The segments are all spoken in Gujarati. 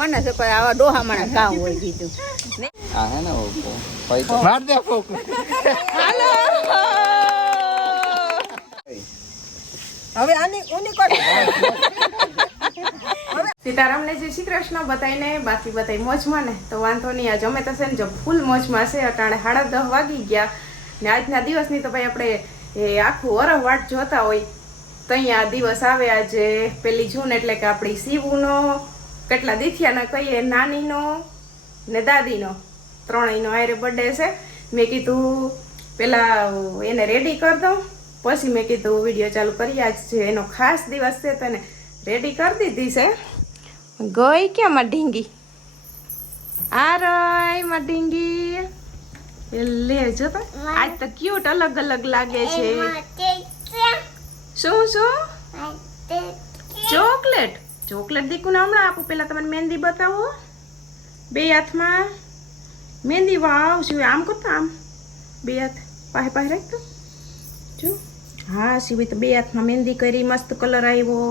મને શું કોઈ આવા ડોહા મને કામ હોય બીજું આ હે ને માર દે ફોક હાલો હવે આની ઉની કોણ સીતારામને જય શ્રી કૃષ્ણ બતાઈને બાકી બતાઈ મોજમાં ને તો વાંધો નહીં આજ અમે તો છે ને જો ફૂલ મોજમાં છે અટાણે 10:30 વાગી ગયા ને આજના દિવસની તો ભાઈ આપણે એ આખું વરહ વાટ જોતા હોય તો અહીંયા દિવસ આવે આજે 1 જૂન એટલે કે આપણી શિવુનો કેટલા દીથિયાનો કહીએ નાનીનો ને દાદીનો ત્રણેયનો આયરે બર્થડે છે મેં કીધું પેલા એને રેડી કરી દઉં પછી મેં કીધું વિડીયો ચાલુ કરી આજ છે એનો ખાસ દિવસ છે તો એને રેડી કરી દીધી છે ગઈ ક્યાં માં ઢીંગી આ રઈ માં ઢીંગી લે જો તો આજ તો ક્યુટ અલગ અલગ લાગે છે શું શું ચોકલેટ ચોકલેટ દીકુને હમણાં આપું પેલા તમને મહેંદી બતાવો બે હાથમાં મહેંદી વાવ શું આમ કરતા આમ બે હાથ પાસે પાસે રાખતો જો હા શિવે તો બે હાથમાં મહેંદી કરી મસ્ત કલર આવ્યો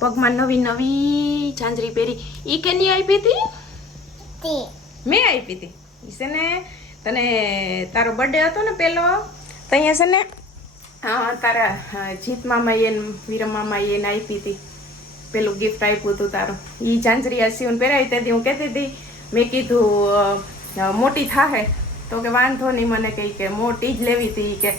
પગમાં નવી નવી ઝાંઝરી પહેરી ઈ કેની આપી હતી મેં આપી હતી ઈ છે ને તને તારો બર્થડે હતો ને પેલો તો અહીંયા છે ને તારા જીત મામાએ વીરમ મામાએ એને આપી હતી પેલું ગિફ્ટ આપ્યું હતું તારું ઈ ઝાંઝરી આ શિવને પહેરાવી તેથી હું કહેતી હતી મેં કીધું મોટી થાહે તો કે વાંધો નહીં મને કહી કે મોટી જ લેવી હતી કે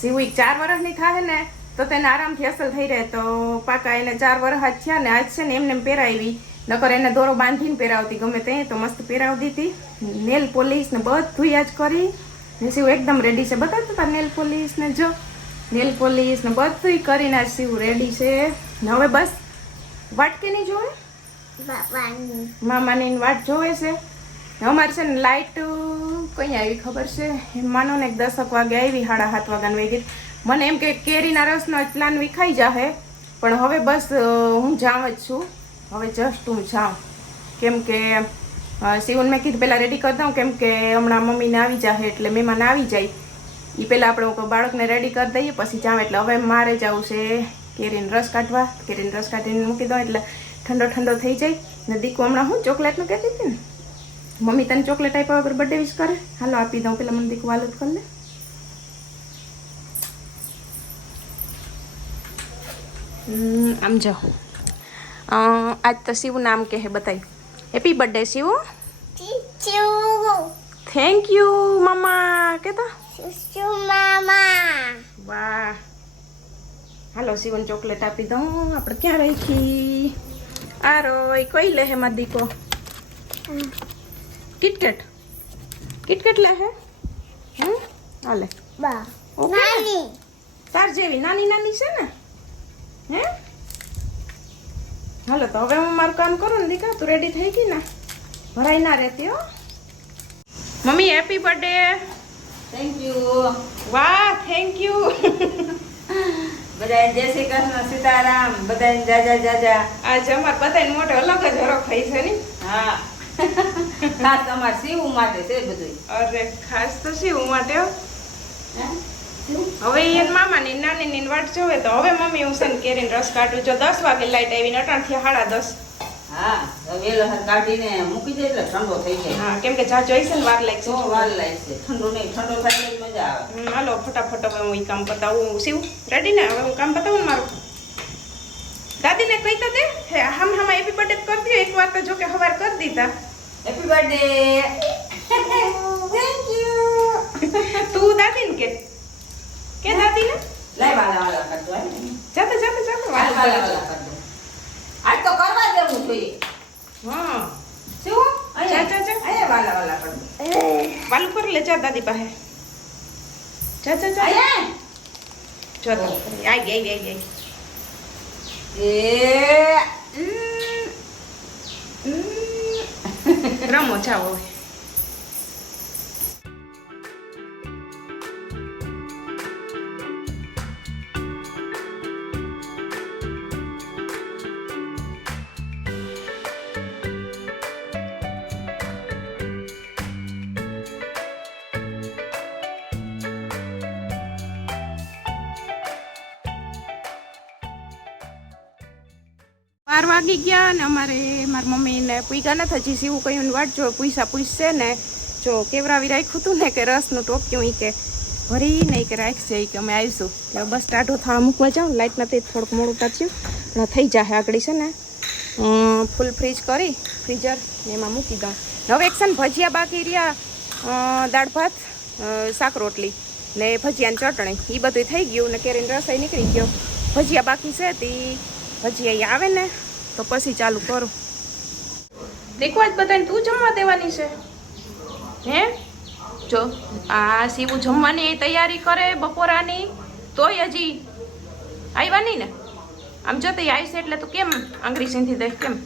શિવ 4 વર્ષની થાય ને તો તેને આરામથી અસલ થઈ રહે તો પાકા એને 4 વર્ષ જ થયા ને આજ છે ને એમને પહેરાવી નકર એને દોરો બાંધીને પહેરાવતી ગમે તે તો મસ્ત પહેરાવી દીધી નેલ પોલિશ ને બધું યાદ કરી ને શિવ એકદમ રેડી છે બતાવતો તાર નેલ પોલિશ ને જો નેલ પોલિશ ને બધું કરીને આજ શિવ રેડી છે ને હવે બસ વાટ કે નહીં જોવે મામાની વાટ જોવે છે અમારે છે ને લાઇટ કઈ આવી ખબર છે માનો ને 10 વાગે આવી 7:30 વાગ્યાનું વહી ગઈ મને એમ કે કેરીના રસનો પ્લાન વિખાઈ જાહે પણ હવે બસ હું જાઉં જ છું હવે જસ્ટ હું જાઉં કેમ કે શિવન મેં કીધું પહેલાં રેડી કરી દઉં કેમ કે હમણાં મમ્મીને આવી જાહે એટલે મહેમાન આવી જાય એ પહેલાં આપણે બાળકને રેડી કરી દઈએ પછી જાઉં એટલે હવે મારે જવું છે કેરીનો રસ કાઢવા કેરીનો રસ કાઢીને મૂકી દઉં એટલે ઠંડો ઠંડો થઈ જાય ને દીકુ હમણાં હું ચોકલેટનું કહેતી હતી ને મમ્મી તને ચોકલેટ આપ્યા વગર બર્થડે વિશ કરે હાલો આપી દઉં પેલા મને દીકુ વાલું કરી લે આમ જાઓ આજ તો શિવ નામ કહે બતાવી happy birthday Shiv thank you મામા કેતા વાહ હાલો શિવન ચોકલેટ આપી દઉં આપણે ક્યાં રાખી આ રોય કઈ લે હે માર દીકો કિટકેટ કિટકેટ લે હે હાલે નાની તાર જેવી નાની નાની છે ને હે હાલો તો હવે હું મારું કામ કરું ને દીકા તું રેડી થઈ ગઈ ને ભરાઈ ના રહેતી હો mummy happy birthday thank you વાહ થેન્ક યુ બધાય જય શ્રી કૃષ્ણ સીતારામ બધાય જાજા જાજા આજે અમાર બધાય મોટો અલગ જ હરખ થઈ છે ને હા ખાસ તમાર શિવ માટે છે બધું અરે ખાસ તો શિવ માટે હો હવે એન મામાની નાનીની વાટ જોવે તો હવે મમ્મી હું છે ને કેરીને રસ કાઢું જો 10 વાગે લાઈટ આવીને 8:30 હા વેલો કાઢીને મૂકી દે એટલે ઠંડો થઈ જાય હા કેમ કે જાજો છે ને વાર લાગશે તો વાર લાગશે ઠંડો નહીં ઠંડો થાય એટલે મજા આવે હાલો ફટાફટ હવે હું કામ પતાવું શિવ રેડી ને હવે હું કામ પતાવું ને મારું દાદીને કહી તો દે હે હમ હેપી બર્થડે કરી દો એક વાર તો જો કે હવાર કરી દીધા હેપી બર્થડે થેન્ક યુ તું દાદીને કે દાદીને લઈ વાલા કરજો જાતે વાલા કરજો આજ તો કરવા દેવું જોઈએ હા શું જા અહીંયા વાલા કરજો વાલું પર લે જા દાદી પાસે જા અહીંયા જો તો આઈ એ રમો જાઓ હવે 4 વાગી ગયા ને અમારે મારી મમ્મીને પૂગ્યા નથી હજી સીવું કહ્યું વાટ જો પૂછશે ને જો કેવરાવી રાખ્યું હતું ને કે રસનું ટોપિયું કે ભરી નહીં કે રાખશે કે અમે આવીશું એટલે બસ ટાઢો થવા મૂકવા જાઉં લાઇટ નથી થોડુંક મોડું તાચ્યું પણ થઈ જાય આગળ છે ને ફૂલ ફ્રીજ કરી ફ્રીઝર ને એમાં મૂકી દઉં હવે એક છે ને ભજીયા બાકી રહ્યા દાળ ભાત શાક રોટલી ને ભજીયાની ચટણી એ બધું થઈ ગયું ને કેરીને રસાઈ નીકળી ગયો ભજીયા બાકી છે તે ભજીયા આવે ને તો પછી ચાલુ કરું દેખવા જ બધાને તું જમવા દેવાની છે હે જો આ સીવું જમવાની તૈયારી કરે બપોરાની તોય હજી આવ્યા નહીં ને આમ જો તો આવીશે એટલે તું કેમ આંગળી સીંધી દે કેમ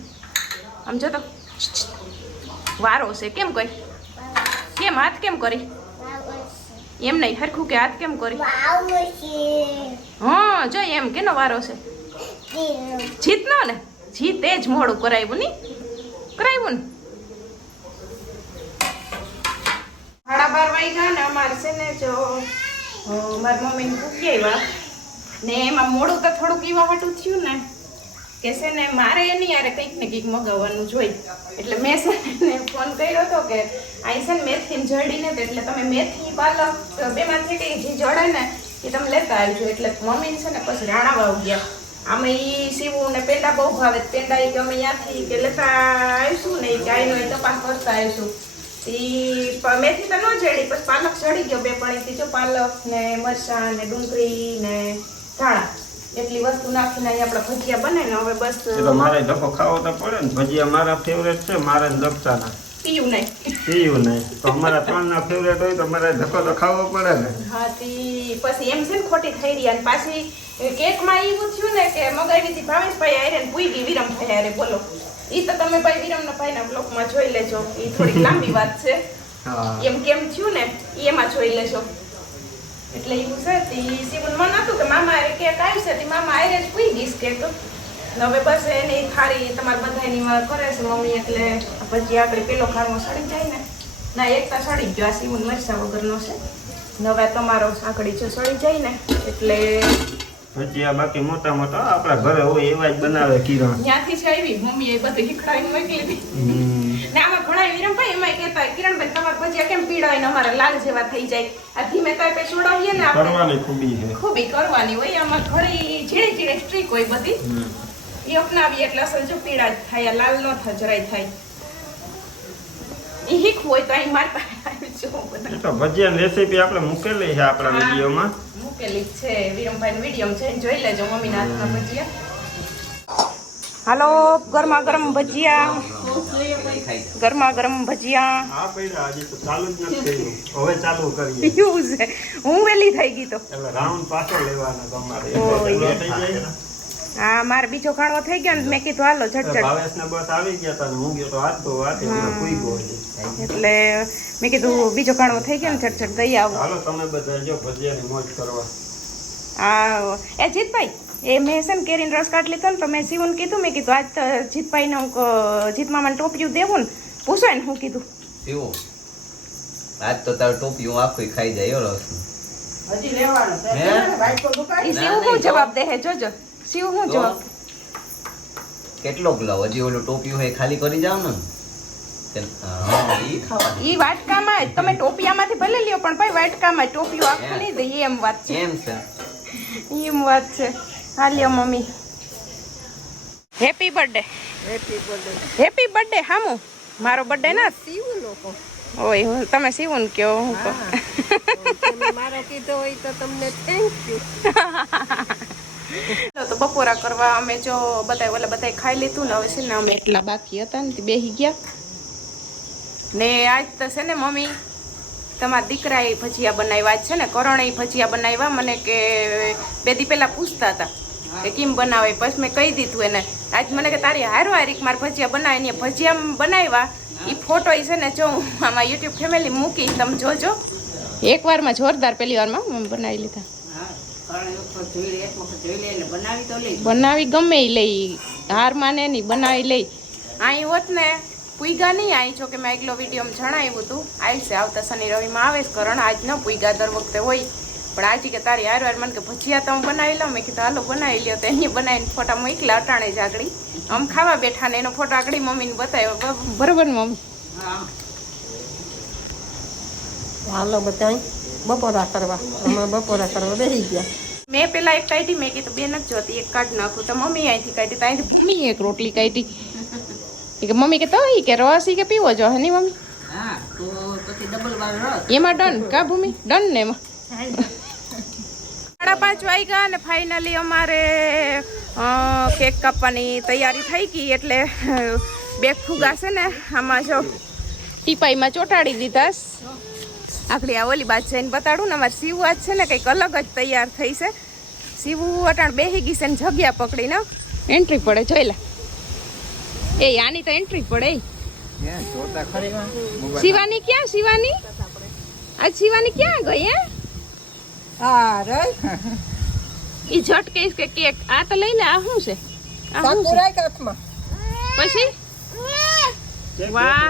આમ જો તો વારો છે કેમ કોઈ કેમ હાથ કેમ કરી એમ નહીં હરખું કે હાથ કેમ કરી હા જો એમ કેનો વારો છે જીત નો ને જીત એ જ મોડું કરાવ્યું ને 12:30 વાગ્યા ને અમારે છે ને જો મારી મમ્મીને ભૂખી આવ્યા ને એમાં મોડું તો થોડુંક એવા હાટું થયું ને કે છે ને મારે એની યારે કંઈક ને કંઈક મગાવવાનું જોઈ એટલે મેં છે ને ફોન કર્યો હતો કે અહીં છે ને મેથીને જડીને એટલે તમે મેથી પાલક બેમાંથી કંઈ જે જડે ને એ તમે લેતા આવજો એટલે મમ્મી છે ને પછી રાણાવાવ ગયા આમાં એ સીવું ને પેંડા બહુ ભાવે પેંડા કે અમે ત્યાંથી કે લેતા આવીશું ને કે આવીને તપાસ કરતા આવીશું એ મેથી તો ન જડી પછી પાલક ચડી ગયો 2 પાણીથી જો પાલક ને મરચાં ને ડુંગળી ને ધાણા એટલી વસ્તુ નાખીને અહીં આપણે ભજીયા બને ને હવે બસ તો મારે ધક્કો ખાવો તો પડે ને ભજીયા મારા ફેવરેટ છે મારે દક્ષાના પીયું નહીં તો અમારા 3 ના ફેવરેટ હોય તો મારે ધક્કો તો ખાવો પડે ને હા તી પછી એમ છે ને ખોટી થઈ રહી અને પાછી કેકમાં એવું થયું ને કે મગાવી હતી ભાવેશભાઈ આયરન પૂઈ વિરમભાઈ આરે બોલો ઈ તો તમે ભાઈ વિરમના ભાઈના બ્લોગમાં જોઈ લેજો એ થોડી લાંબી વાત છે એમ કેમ થયું ને એમાં જોઈ લેજો એટલે એવું છે તે સીવન મન હતું કે મામા આરે કેક આવી છે તે મામા આરે જ પૂઈ ગઈશ કેક હવે બસ એની ખારી તમારા બધાની વાત કરે છે મમ્મી એટલે પછી આપણે પેલો ખારવો સડી જાય ને ના એક તો સડી ગયો આ સીવન મરસા વગરનો છે હવે તમારો સાંકડી જો સડી જાય ને એટલે ભજીયા બાકી મોટા મોટા આપણા ઘરે હોય એવા જ બનાવે કિરણ ત્યાંથી જ આવી મમ્મીએ બધું શીખડાવીને મોકલી દીધી ને આમાં ઘણા વિરમભાઈ એમાં કહેતા કિરણભાઈ તમારા ભજીયા કેમ પીળા હોય ને અમારા લાલ જેવા થઈ જાય આ ધીમે તાપે છોડાવીએ ને આપણે કરવાની ખૂબી કરવાની હોય આમાં ઘણી ઝીણી ઝીણી સ્ટ્રીક હોય બધી એ અપનાવીએ એટલે અસલ જો પીળા જ થાય લાલ ન થાય જરાય થાય એ શીખવું હોય તો અહીં મારી પાસે આવી જો બધા તો ભજીયાની રેસીપી આપણે મૂકેલી છે આપણા વિડીયોમાં મૂકેલી છે વિરમભાઈનો વિડીયો છે જોઈ લેજો મમ્મીના હાથના ભજીયા હાલો ગરમા ગરમ ભજીયા આ પૈડા હજી તો ચાલુ જ નથી થયું હવે ચાલુ કરીએ એવું છે હું વેલી થઈ ગઈ તો એટલે રાઉન્ડ પાછો લેવાનો તમારે થઈ જાય હા મારે બીજો ખાણવો થઈ ગયો ને મેં કીધું હાલો ઝટઝટ ભાવેશને બસ આવી ગયા તા ને હું ગયો તો હાથ તો વાતે કોઈ ગયો એટલે મેં કીધું બીજો ખાણવો થઈ ગયો ને ઝટઝટ દઈ આવું હાલો તમે બધા જો ભજીયાની મોજ કરવા હા એ જીતભાઈ એ મેં છે ને કેરીનો રસ કાઢ લીધો ને તો મેં શિવને કીધું મેં કીધું આજ તો જીતભાઈને હું જીત મામાને ટોપિયું દેવું ને પૂછો ને હું કીધું પીવો આજ તો તારો ટોપિયું આખું ખાઈ જાય રસ હજી લેવાનું એ શિવ શું જવાબ દે હે જોજો શિવ શું જવાબ કેટલોક લવ હજી ઓલું ટોપિયું હોય ખાલી કરી જાવ ને ઈ વાટકામાં તમે ટોપિયામાંથી ભલે લ્યો પણ ભાઈ વાટકામાં ટોપિયું આખું નહીં દે એમ વાત છે એમ વાત છે હા લ્યો મમ્મી હેપી બર્થડે હામુ મારો બર્થડે ના ઓય હું તમે શિવન કયો હું કહું મારો કીધો હોય તો તમને થેન્ક યુ તો બપોરા કરવા અમે જો બધા ખાઈ લીધું ને હવે છે ને અમે એટલા બાકી હતા ને બેસી ગયા ને આજ તો છે ને મમ્મી તમારા દીકરાએ ભજીયા બનાવ્યા છે ને કરણે ભજીયા બનાવ્યા મને કે 2 દી પહેલા પૂછતા હતા કે કેમ બનાવે પછી મેં કહી દીધું એને આજ મને કે તારી હારો હારીક મારે ભજીયા બનાવે ને ભજીયા બનાવ્યા એ ફોટો છે ને જો હું આમાં યુટ્યુબ ફેમિલી મૂકીશ તમે જોજો એકવારમાં જોરદાર પહેલી વારમાં બનાવી લીધા બનાવી ગમે એ લઈ હાર માને નહીં બનાવી લઈ અહીં હોત ને પૂઈગા નહીં આવી છો કે મેં એકલો વિડીયોમાં જણાવ્યું હતું આવશે આવતા શનિ રવિમાં આવે કરણ આજ ન પૂઈગા દર વખતે હોય પણ આજે કે તારી હાર મને કે ભજીયા તો હું બનાવી લઉં. મેં કીધું હાલો બનાવી લ્યો. તો એને બનાવીને ફોટા મોકલા અટાણે જ આગળ આમ ખાવા બેઠા ને એનો ફોટો આગળ મમ્મીને બતાવ્યો. બરોબર ને મમ્મી? હાલો બધા બપોરા કરવા અમે બપોરા કરવા બેસી ગયા. મેં પેલા એક કાઢી, મેં કીધું બે નથી જોતી, એક કાઢ નાખું. તો મમ્મી અહીંથી કાઢી, તો અહીંથી ભૂમી એક રોટલી કાઢી. કે મમ્મી કે તો કે રસ કે પીવો જો હે ની મમ્મી? હા તો પછી ડબલ વાર રસ. એમાં ડન કા ભૂમિ? ડન ને એમાં 5:30 વાગ્યા અને ફાઇનલી અમારે કેક કાપવાની તૈયારી થઈ ગઈ. એટલે બે ફુગા છે ને આમાં જો ટીપાઈમાં ચોંટાડી દીધા. આખડી આ ઓલી બાદ જઈને બતાડું ને, અમારે સીવું આજ છે ને કંઈક અલગ જ તૈયાર થઈ છે. સીવું અટાણ બેસી ગઈ છે ને જગ્યા પકડીને એન્ટ્રી પડે. જોઈ લે એ આની તો એન્ટ્રી પડે. શિવાની ક્યાં? શિવાની આજ શિવાની ક્યાં ગઈ? હે હા રે ઈ ઝટ કહીશ કે કેક આ તો લઈ લે. આ શું છે? આ શું છે? સાકુરાય કાથમાં પછી વાહ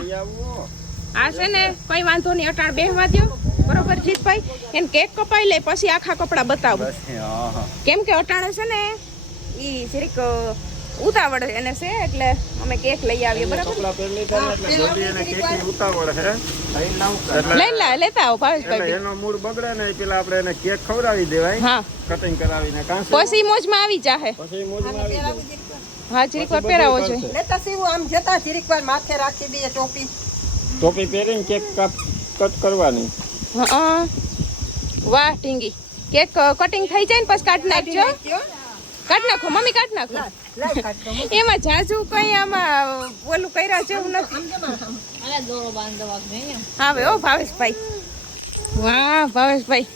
આ છે ને કઈ વાંધો નહીં, અટાણ બેહવા દો. બરોબર જીતભાઈ? એને કેક કપાઈ લે પછી આખા કપડા બતાવો. કેમ કે અટાણે છે ને ઈ જરીક ઉતાવળ એને છે એટલે અમે કેક લઈ આવીએ. બરાબર લઈ લા લેતા આવો ભાવેશભાઈ. એનો મૂડ બગડે ને પેલા આપણે એને કેક ખવડાવી દેવાય. હા કટિંગ કરાવીને પછી મોજમાં આવી જાહે. પછી મોજમાં આવી જાય. હા જરીક વાર પહેરાવો જોઈએ. લેતા સીવું આમ જતા જીરીક વાર માથે રાખી દઈએ ટોપી. ટોપી પહેરીને કેક કટ કરવાની. હા વાહ ટીંગી કેક કટિંગ થઈ જાય ને પછી કાઢ નાખજો. કાઢ નાખો મમ્મી, કાઢ નાખો. એમાં જાજુ કઈ આમાં ઓલું કર્યા જેવું નથી. હા ભાઈ ઓ ભાવેશભાઈ, વાહ ભાવેશભાઈ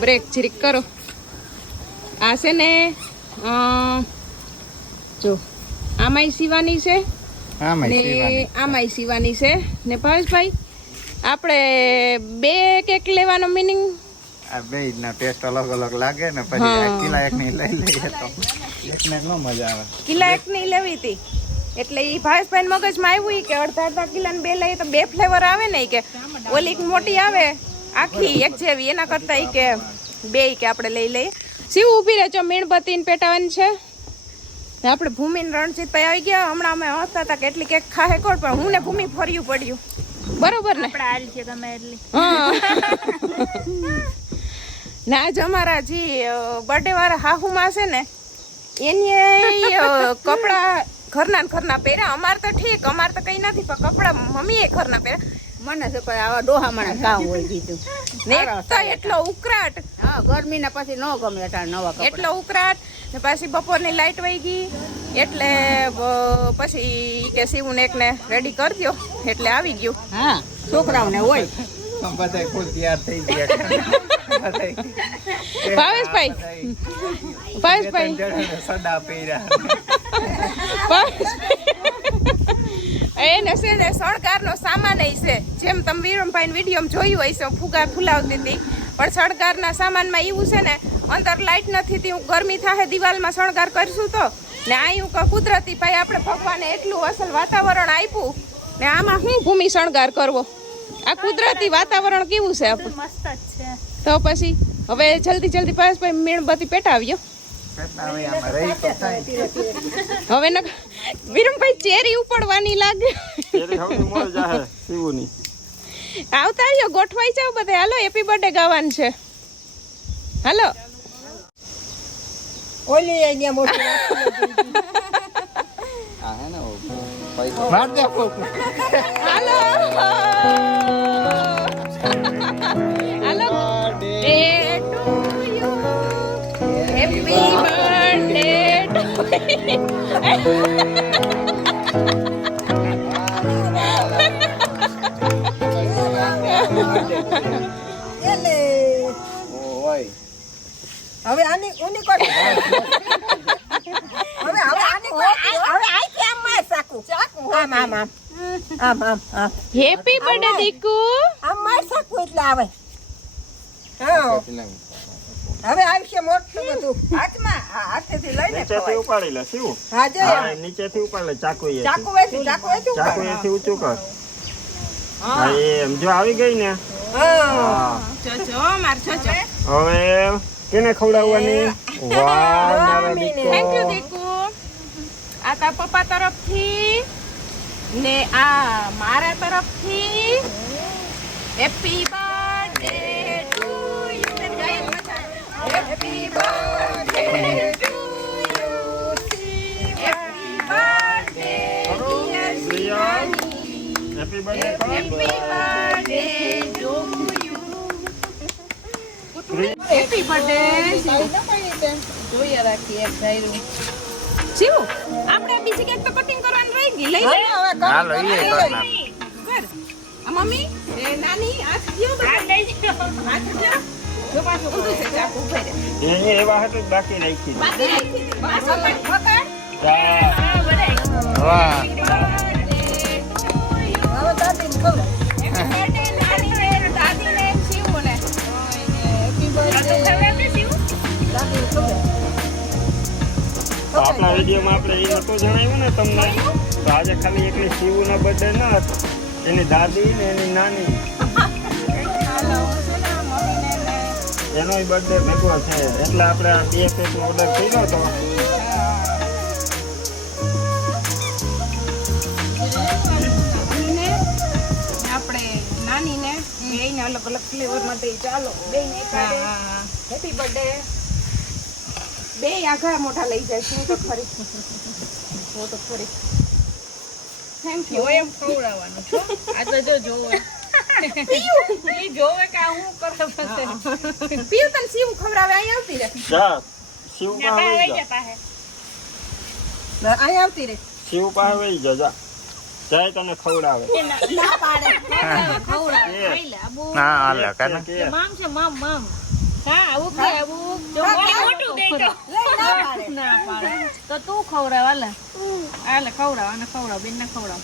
બ્રેક જરીક કરો. આ છે ને જો આમાંય સીવાની છે ને આમાંય સીવાની છે ને. ભાવેશભાઈ આપણે બે કેક લેવાનો મિનિંગ બે ના ટેસ્ટ અલગ અલગ લાગે ને પછી કિલા એક ની લઈ લઈએ તો એકને નો મજા આવે. કિલા એક ની લેવી હતી એટલે ઈ ભાવેશભાઈ મગજમાં આવ્યું કે અડધા કિલા ને બે લઈએ તો બે ફ્લેવર આવે ને કે ઓલી મોટી આવે આખી એક જેવી, એના કરતા ઈ કે બે કે આપણે લઈ લઈએ. શિવ ઊભી રહેજો, મીણબત્તી ને પેટાવાની છે. આપણે ભૂમિ ને રણજીતભાઈ આવી ગયા. હમણાં અમે હસતા હતા કે એટલી કેક ખાહે કોણ, પણ હું ને ભૂમિ ફર્યું પડ્યું. બરોબર ને? ને આજ અમારા જે બર્થડે વાળા હાહુમાં છે ને એની કપડા ઘરના પહેર્યા. અમારે તો ઠીક, અમારે તો કઈ નથી, પણ કપડા મમ્મીએ ઘરના પહેર્યા. મને તો કોઈ આવા ડોહા માણસ કામ હોય બીજું ને તો એટલો ઉકળાટ. હા ગરમી ના પછી ન ગમે અટાણ નવા કપડાં. એટલો ઉકળાટ ને પાછી બપોરની લાઈટ વહી ગઈ એટલે પછી કે શિવને એકને રેડી કરી દો એટલે આવી ગયું. હા છોકરાઓને હોય બધા ફૂલ તૈયાર થઈ ગયા. ભાવેશભાઈ સડા પહેર્યા. એને છે ને શણગારનો સામાન છે, જેમ તમે વિરમભાઈ વિડીયોમાં જોયું હશે ફુગા ફુલાવતી હતી, પણ શણગારના સામાનમાં એવું છે ને અંદર લાઈટ નથી તી, ગરમી થાય દિવાલમાં શણગાર કરશું તો ને આયું કુદરતી ભાઈ આપણે ભગવાને એટલું અસલ વાતાવરણ આપ્યું ને આમાં શું ભૂમિ શણગાર કરવો? આ કુદરતી વાતાવરણ કેવું છે આપણું? મસ્ત જ છે. તો પછી હવે જલ્દી ભાઈ મીણબત્તી પેટાવ્યો. હવે વિરમભાઈ ચેરી ઉપડવાની લાગે. આવતા રહ્યો, ગોઠવાઈ જાવ બધા. હાલો હેપી બર્થડે ગાવાનું છે. હાલો ઓલી અહીંયા મોટી આ હે ને માર દે કોક. હાલો હાલો day to you, happy birthday to એલે ઓય હવે આની ઉની કોટ હવે આની કોટ હવે આઈ કેમ માં સાકુ આમ હેપી બર્થડે દીકુ. આમ માં સાકુ એટલે આવે. હા હવે આવશે મોટું બધું હાથમાં હાથેથી લઈને નીચેથી ઉપાડી લે શિવ. હા જો નીચેથી ઉપાડી લે ચાકુ એ. ચાકુ એથી ચાકુ એથી ઊંચું કર. હા એમ જો આવી ગઈ ને. હા જો માર જો હવે કેને ખવડાવવાની? વાહ મારા થેન્ક યુ દીકરો. દીકુ. આ તારા પપ્પા તરફથી ને આ મારા તરફથી happy birthday to you. Happy birthday to you. Happy birthday dear Shivani. Happy birthday કહો. Happy birthday to you. Happy birthday જોઈએ રાખી એક ધાર્યું. શિવ આપણે બીજી કેક તો કટિંગ કરવાની રહી ગઈ. લઈ લે. હાલો ઈ કર નાખ. કર. આ મમ્મી એ નાની હાથ દ્યો બધા. લઈ લ્યો. હાથ દ્યો. જો પાછું ઊંધું છે ચાકુ ઉભા રહે. એ એવા હતું જ બાકી રાખી. બાકી રાખી દે. પાછો પકડ. ચા. વાહ હવે દાદીને ખવડાવ. હેપી બર્થડે નાની ને દાદી ને શિવ ને. હેપી બર્થડે દાદીને ખવડાવ. તો આપણા વિડીયોમાં આપણે એ નતું જણાવ્યું ને તમને, તો આજે ખાલી એકલી શિવનો બર્થડે ન હતો, એની દાદી ને એની નાની હાલો છે ને મમ્મી ને એનોય બર્થડે ભેગો છે, એટલે આપણે આ 2 કેકનો ઓર્ડર કર્યો હતો. આપણે નાની ને બેયને અલગ અલગ ફ્લેવર માં દઈ. ચાલો બેયને એકાદે હેપી બર્થડે. બે આઘા મોઢા લઈ જાય શું તો ખરી. જો તો ખરી. Thank you. એમ ખવડાવવાનું છો. આ તો જો જોવે. ઈ જોવે કે આ હું કરે પછી. પીવ તને શિવ ખવડાવે અહીં આવતી રે. જા શિવ પાસે વહી જા. અહીં આવતી રે. શિવ પાસે વહી જા. જા જાય તને ખવડાવે. ના પાડે. ખવડાવે ખાઈ લે આબુ ના હાલે કાને કે મામ છે મામ હા આવું કે આવું જો મોટું દે તો ના પાડે તો તું ખવડાવ હાલે ખવડાવ અને ખવડાવ બેન ને ખવડાવ.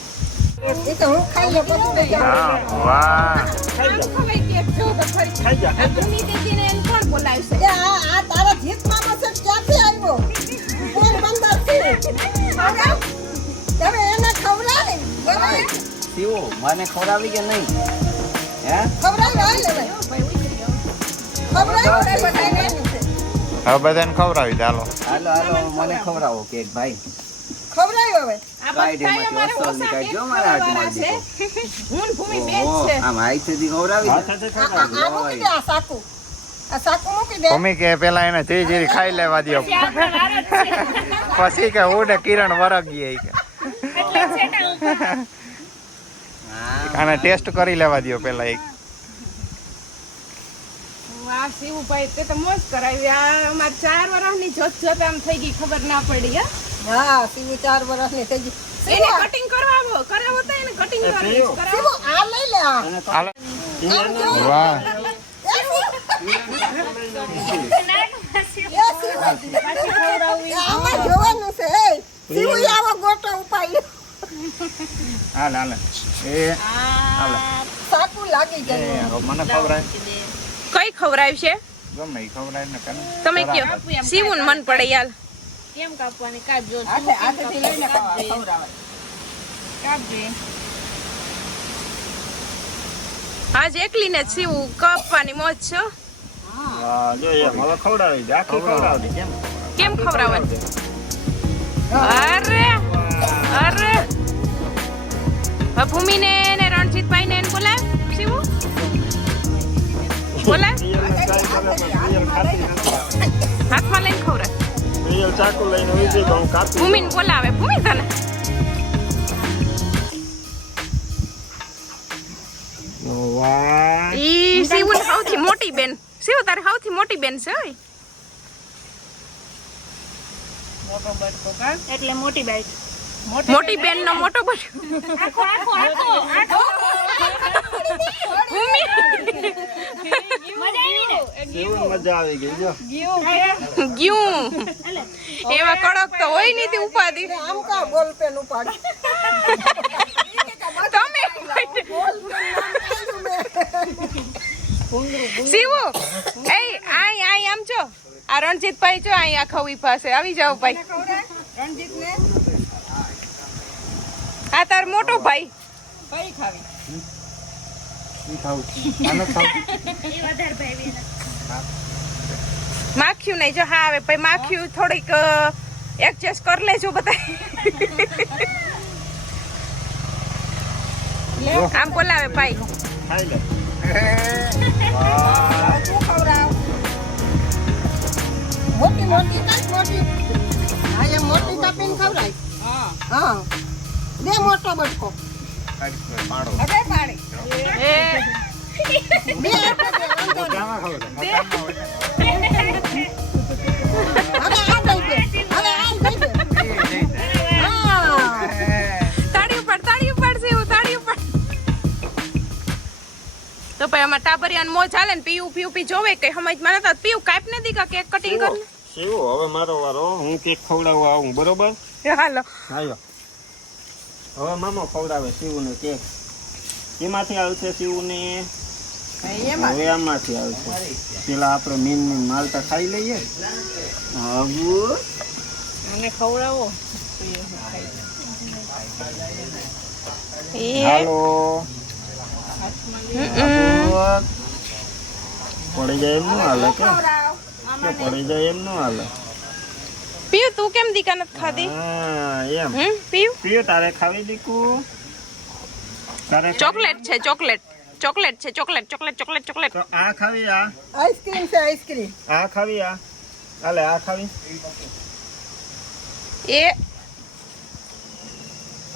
એ તો હું ખાઈ લે પછી લઈ જાઉં. હા વાહ આમ ખવાય કે જો તો ખરી. ખાઈ જા, આ ભૂમિ દીદીને એને કોણ બોલાવશે? એ આ તારા જીત મામા છે ક્યાંથી આવ્યો? કોણ બંદરથી? ખવડાવ. તમે એને ખવડાવે બરાબર? શિવો મને ખવડાવી કે નહીં હે ખવડાવ હાલ લે ભાઈ. ખવડાવ બધાને છે. હવે બધાને ખવડાવી દે હાલો. હાલો હાલો મને ખવડાવો કેક ભાઈ ખવડાવ્યો હવે. આ કાંઈ બધા નહીં, અમારે માથે ઓછા વસ્તુ કેક નીકાળજો, મારા ખવડાવવાના હાથમાં છે. હું ને ભૂમિ બેન ઓહો, છે. આમ હાથેથી ખવડાવી દે. હાથેથી આ ખવડાવ. મૂકી દે આ સાકુ. આ સાકુ મૂકી દે. મમ્મી કે પેલા એને ધીરે ખાઈ લેવા દ્યો, પછી કે ઉડે કિરણ વરગી કે આને ટેસ્ટ કરી લેવા દ્યો પેલા એક. વાહ શિવભાઈ તે તો મોજ કરાવી. આ અમાર 4 વર્ષની જોત જોત આમ થઈ ગઈ ખબર ના પડી. હા સીવી 4 વર્ષની થઈ ગઈ. એને કટિંગ કરાવો તો એને કટિંગ પ્રિયો. શિવો આ લઈ લે આ. અને તો હાલો. એનો વાહ આમાં જોવાનું છે. એ શિવો આવો ગોટો ઉપાડ્યો. હાલ હાલ એ હાલ સાકુ લાગી એ જાય. હવે મને ખવડાય કઈ ખવરાવી છે ગમે ઈ ખવડાય ને કાને તમે કયો શિવન મન પડે યાર. કેમ કાપવાની કાપજો હાથેથી લઈને ખવડાવે. કાપજે આજ એકલી ને જ શિવ કાપવાની મોજ છે. હા જો એમ હવે ખવડાવી દે, આખી ખવડાવી દે. કેમ ખવડાવવાની? અરે અરે ભૂમિને ને રણજીતભાઈ ને એને બોલાવ શિવ બોલાવ. પ્રિયલને try કરે પણ પ્રિયલ ખાતી નથી. હાથમાં લઈને ખવડાવ. પ્રિયલ ચાકુ લઈને ઉઈ જાય તો હું કાપી ભૂમિને બોલાવે. ભૂમિ તને દઉં. વાહ ઈ શિવની સૌથી મોટી બેન. શિવ તારી સૌથી મોટી બેન છે ઓય. એટલે મોટી બાઈક મોટી બેન નો મોટો બટ ભૂમિ કેવું મજા આવી ગઈ જો. ગયું એવા કડક તો હોય નહીં તે ઉપાધિ. આમ કા બોલ પેન ઉપાડ. તમે શિવો એ આઈ આમ છો. આ રણજીતભાઈ છો અહીં આખા ઉઈ પાસે આવી જાઓ ભાઈ. રણજીત ને આ તાર મોટો ભાઈ. કઈ ખાવી? ઈ ખાવું આનો ખાવું માખ્યું નહીં જો હા આવે પછી માખ્યું થોડીક એડજસ્ટ કરી લેજો બધા આમ બોલાવે ભાઈ ખાઈ લે શું ખવડાવ મોટી મોટી કાંઈક મોટી હા એ મોટી કાપીને ખવડાય હા બે મોટો બટકો પાડો હવે પાડી એ બે એટલે બે વાંધો નહીં. ક્યાંમાં ખાવ છો? હવે આ દઈ દે હવે આ દઈ દે હા તાળી ઉપર છે એવું તાળી ઉપર તો ભાઈ અમાર ટાબરિયાન મોજ હાલે ને પીવું જોવે કઈ સમજમાં નતા પીવું કાપ ને દીકા કેક કટિંગ કર શિવો હવે મારો વારો હું કેક ખવડાવવા આવું બરોબર હાલો આયો હવે મામો ખવડાવે શિવને કેક એમાંથી આવશે શિવને હવે આમાંથી આવશે પેલા આપણે મીન માલતા ખાઈ લઈએ હવે આને ખવડાવો એ હાલો પડી જાય એમ નું હાલે કે પડી જાય એમ નું હાલે પીવું તું કેમ દીકા નથી ખાધી હા એમ પીવું પીયો તારે ખાવી દીકું તારે ચોકલેટ છે ચોકલેટ તો આ ખાવી આ આઈસ્ક્રીમ છે આઈસ્ક્રીમ આ ખાવી આ હાલે આ ખાવી એ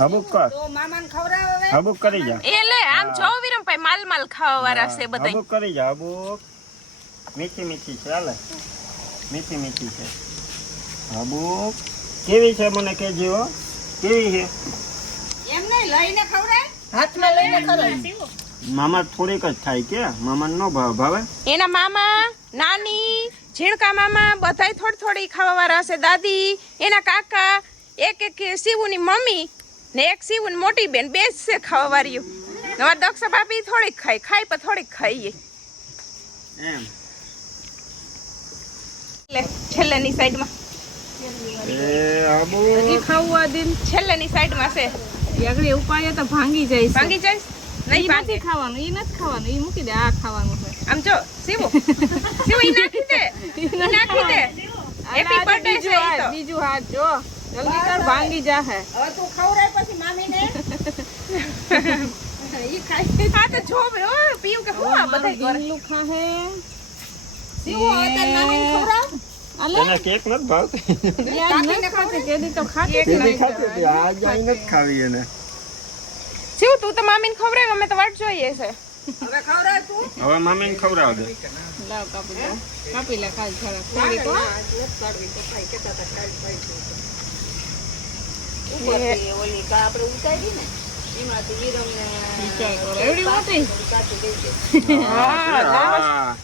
હબુક કર તો મામાને ખવડાવ હવે હબુક કરી જા એ લે આમ જો વિરમભાઈ માલ ખાવા વાળા છે બધા હબુક કરી જા હબુક મીઠી મીઠી છે હાલે મીઠી છે હબુક કેવી છે મને કહેજો હો. કેવી છે એમ નહીં લઈને ખવડાય હાથમાં લઈને ખવડાય મામા થોડીક જ થાય કે મામાને નો ભાવે એના મામા નાની ઝીણકા મામા બધાય થોડી ખાવા વાળા છે દાદી એના કાકા એક શિવુની મમ્મી ને એક શિવુની મોટી બેન બે જ છે ખાવા વાળીઓ અમાર દક્ષા ભાભી થોડીક ખાઈ પણ થોડીક ખાઈએ એમ લે છેલ્લેની સાઈડમાં એ હબુક ખાવા દે છેલ્લેની સાઈડમાં છે આગળ ઉપાય તો ભાંગી જાય છે ભાંગી જાય નહીં ભાંગે ખાવાનું એ નથી ખાવાનું એ મૂકી દે આ ખાવાનું છે આમ જો શિવુ ઈ નાખી દે હેપી બર્થડે છે ઈ તો બીજું હાથ જો જલ્દી કર ભાંગી જા હે હવે તું ખવડાય પછી મામીને ઈ ખાઈ આ તો જો બે ઓ પીયું કે હું આ બધાય કરે ગીલું ખાહે શિવો હવે તાર મામીને ખવડાવ તને કેક નથી ભાવતી યાર ન ખાતે કેદી તો ખાતે જ કેદી નહીં. ખાતી હતી આ જાય નથી ખાવી એને શિવ તું તો મામીને ખવડાવ અમે તો વાટ જોઈએ છે હવે ખવડાવ તું હવે મમ્મીને ખવડાવ દે લાવ કાપી લે ખાઈ થોડા થોડી તો ઓલી કા આપણે ઉતારી ને એમાંથી વિરમને વિચાર કરો એવડી મોટી હા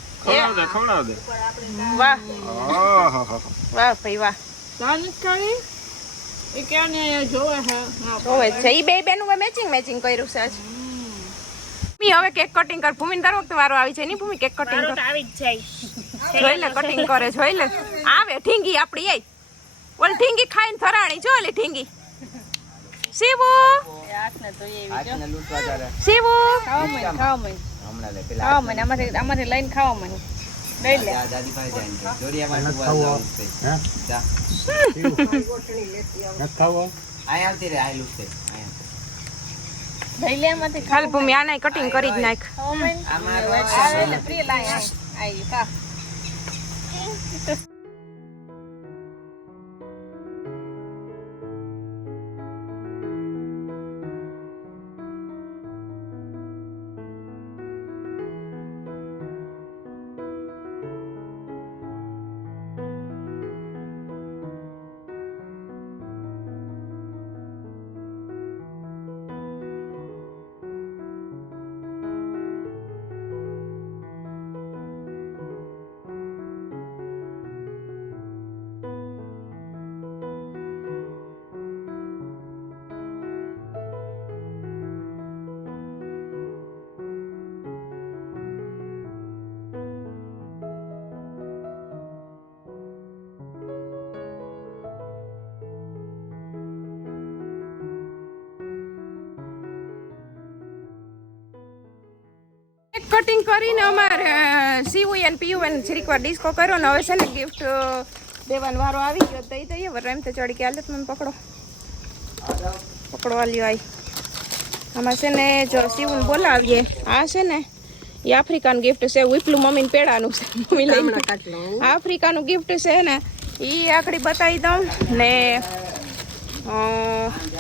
ખવડાવ દે વાહ ઓહો વાહ ભાઈ વાહ ચાલ ખાવી એ ક્યાં ને જોવે હે ના હોવે છે ઈ બે બેનું મેચિંગ કર્યું છે આજ મી હવે કેક કટિંગ કર ભૂમિ દર વખતે વારો આવી છે ની ભૂમિ કેક કટિંગ કર આવી જ જાય જોઈ લે કટિંગ કરે જોઈ લે આવે ઠીંગી આપડી આઈ ઓલ ઠીંગી ખાઈને થરાણી જો ઓલી ઠીંગી શિવુ આખને તો એવી આજને લૂંટવા તારે શિવુ ખાવા મને હમણાં લે પેલા ખાવા મને અમારે લઈને ખાવા મને લઈ લે દાદી પાસે જાય ને જોડિયામાં સુવા જવું છે જા આય આવતી રે આય લૂટે લઈ લે એમાંથી હાલ ભૂમિ આને કટિંગ કરી જ નાખ આમાં આવે એટલે પ્રિય લાય આવી ખા કટિંગ કરીને અમારે સીવું અને પીવું અને જરીક વાર ડિસ્કો કર્યો ને હવે છે ને ગિફ્ટ દેવાનો વારો આવી ગયો દઈ દઈએ વર એમ તો ચડી કે હાલત મને પકડો આલ્યો આઈ આમાં છે ને જો સીવું બોલાવીએ આ છે ને એ આફ્રિકાનું ગિફ્ટ છે ઉપલું મમ્મીને પેડાનું છે મમ્મી લઈને આફ્રિકાનું ગિફ્ટ છે ને એ આકડી બતાવી દઉં ને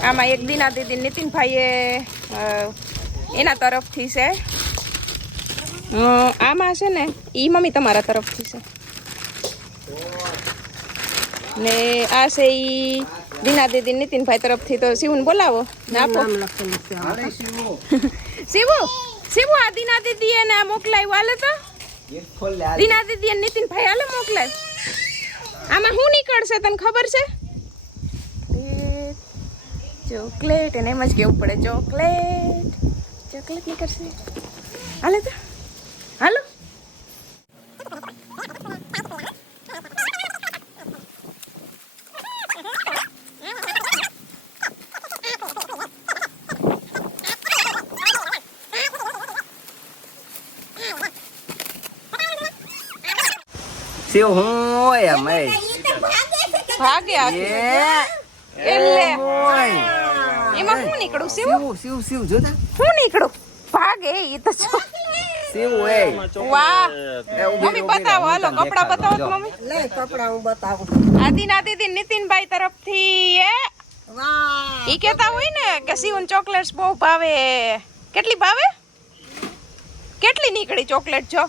આમાં એક દિના દીદી નીતિનભાઈએ એના તરફથી છે આમાં છે ને એ મમ્મી તમારા તરફથી છે ને આ છે એ દીના દીદી નીતિનભાઈ તરફથી તો શિવને બોલાવો ને આપો શિવુ આ દીના દીદી એને મોકલાયું હાલે તો દીના દીદી અને નીતિનભાઈ હાલે મોકલાય આમાં શું નીકળશે તને ખબર છે ચોકલેટ એને એમ જ કેવું પડે ચોકલેટ નીકળશે હાલે તો હાલો શિવ હું એમ ભાગે એટલે એમાં શું નીકળું શિવ શિવ જોતા શું નીકળું ભાગે એ તો શિવ વાહ મમ્મી બતાવો હાલો કપડા બતાવો તો મમ્મી લે કપડા હું બતાવું આદિના દીદી નીતિનભાઈ તરફથી વાહ ઈ કહેતા હોય ને કે શિવન ચોકલેટ્સ બહુ ભાવે કેટલી ભાવે કેટલી નીકળી ચોકલેટ જો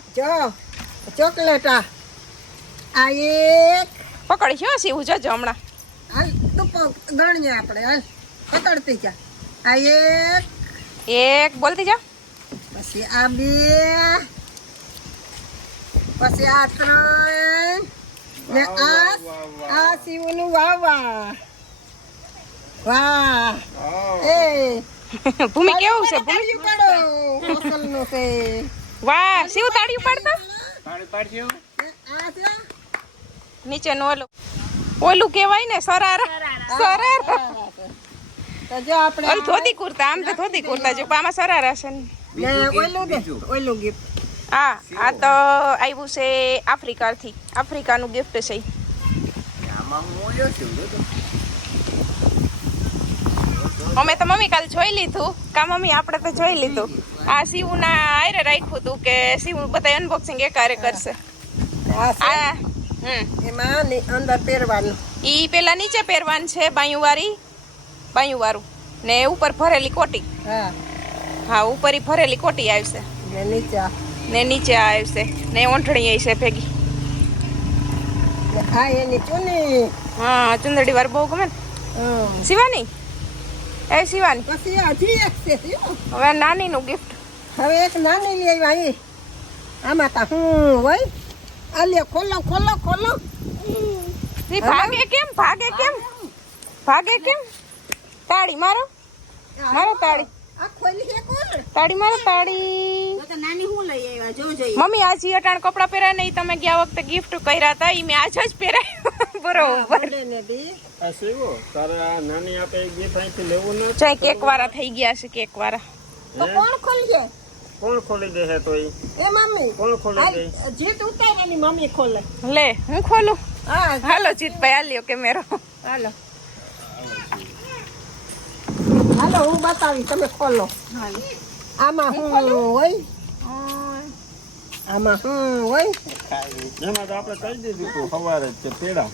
ચોકલેટ આ એક પકડી છે શિવ જોજો હમણાં હાલ તું ગણીએ આપણે હાલ પકડતી જા આ એક બોલતી જા પછી આ બે પછી આ ત્રણ ને આ શિવનું વાહ એ ભૂમિ કેવું છે ભૂમિ તાળીયું પાડો કોસલનું છે વાહ શિવ તાળીયું પાડતા આ છે નીચે નો ઓલું કહેવાય ને સરાર તો જો આપણે ઓલું ધોતી કુર્તા આમ તો ધોતી કુર્તા જો આમાં સરાર હશે ને ઓલું ગિફ્ટ આ તો આવ્યું છે આફ્રિકાનું ગિફ્ટ છે અમે તો મમ્મી કાલ જોઈ લીધું કા મમ્મી આપણે તો જોઈ લીધું આ શિવના આયરે રાખ્યું હતું કે શિવ બધા અનબોક્સિંગ એકારે કરશે આ એમાં અંદર પહેરવાનું ઈ પેલા નીચે પહેરવાનું છે બાયું વાળું ને ઉપર ભરેલી કોટી હા ઉપર ઈ ભરેલી કોટી આવશે ને નીચે આવશે ને ઓંઠણી આવશે ભેગી એની ચૂની હા ચુંદડી વાર બહુ ગમે ને શિવાની એ શિવાની પછી હજી એક છે હવે નાનીનું ગિફ્ટ હવે એક નાની લઈ આવી આમાં તા હું હોય આ લે ખોલો ભાગે કેમ તાળી મારો તાળી આ ખોલી છે કોણ તાળી મારો તાળી તો નાની હું લઈ આવ્યા જોજો મમ્મી આ જી અટાણ કપડા પહેરાય નહીં તમે ગયા વખતે ગિફ્ટ કર્યા હતા ઈ મેં આજ જ પહેરાય બરોબર ને દી આ શિવો તારે આ નાની આપે ગિફ્ટ અહીંથી લેવું ન ચાય કેક વાળા થઈ ગયા છે કેક વાળા તો કોણ ખોલશે કોણ ખોલી દે હે તો ઈ એ મમ્મી કોણ ખોલી દે જીત ઉતારેની મમ્મી ખોલે લે હું ખોલું હા હાલો જીતભાઈ હાલ્યો કેમેરો હાલો હું બતાવી તમે ખોલો આમાં હું હોય એમાં તો આપણે કહી દીધું તું સવારે જ કે પેડા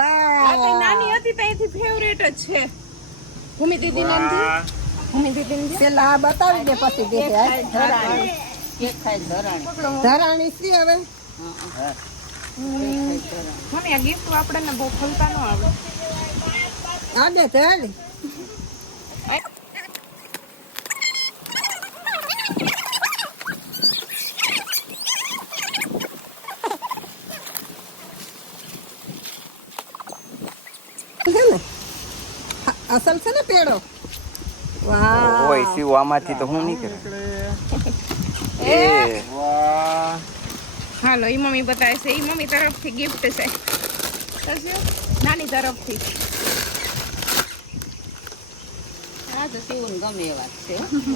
આ તો નાની હતી ત્યાંથી ફેવરેટ જ છે ભૂમિ દીદી નંદી પેલા આ બતાવી દે પછી દે ધરાણી છે હવે મમ્મી આ ગિફ્ટ આપણને બહુ ખોલતા ન આવે આડે ધરાણી અસલ છે ને પેડો વાહ ઓય શિવ આમાંથી તો હું નીકળે વાહ હાલો ઈ મમ્મી બતાવે છે ઈ મમ્મી તરફથી ગિફ્ટ છે નાની તરફથી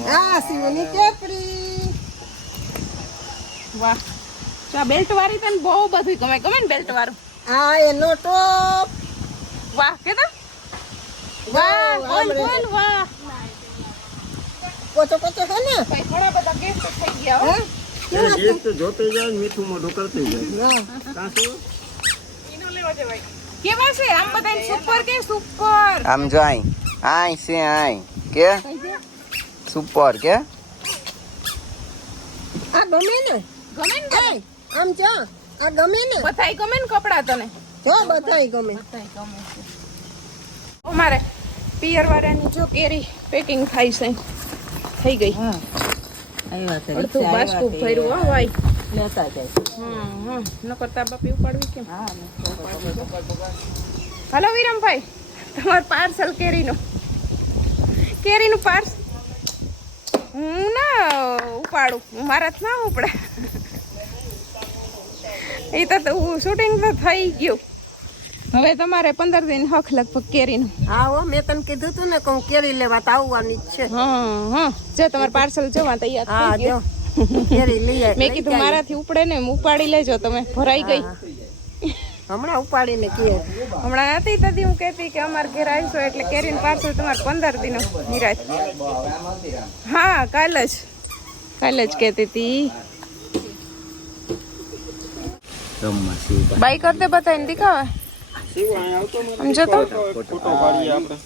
આ શિવની કેપડી વાહ જો આ બેલ્ટ વાળી તને બહુ બધું ગમે ગમે ને બેલ્ટ વાળું આ એનો ટોપ વાહ કે તો વાહ બોલ બોલ વાહ પોચો પોચો છે ને ભાઈ ઘણા બધા ગિફ્ટ થઈ ગયા હો ગીત તો જોતી જાય ને મીઠું મોઢું કરતી જાય કાં શું કેવા છે આમ બધા સુપર કે સુપર આમ જો આય છે આય કે સુપર કે આ ગમે ને ગમે ને એ આમ જો આ ગમે ને બધાય ગમે ને કપડા તને જો બધાય ગમે અમારે પિયર વાળાની જો કેરી પેકિંગ થાય છે થઈ ગઈ અડધું બાસ્કું ભર્યું હો ભાઈ ન કરતા બાપી ઉપાડવી કેમ હલો વિરમભાઈ તમારું પાર્સલ કેરીનું પાર્સલ હું ના ઉપાડું મારા જ ના ઉપડે એ તો શૂટિંગ તો થઈ ગયું હવે તમારે 15 દિન હક લગભગ કેરીનું હા હો મેં તને કીધું તું ને કે હું કેરી લેવા તો આવવાની જ છે હા જો તમારું પાર્સલ જોવા તૈયાર હા થઈ ગયું જો કેરી લઈ આય મેં કીધું મારાથી ઉપડે ને ઉપાડી લેજો તમે ભરાઈ ગઈ હમણાં ઉપાડીને કે હમણાં હતી તદી હું કહેતી કે અમારે ઘેર આવીશું એટલે કેરીનું પાર્સલ તમારે 15 દિનો નિરાશ હા કાલ જ કહેતી હતી બાઈ કરતે બતાવીને દેખાવે શિવ અહીંયા આવતો સમજો તો ફોટો પાડીએ આપણે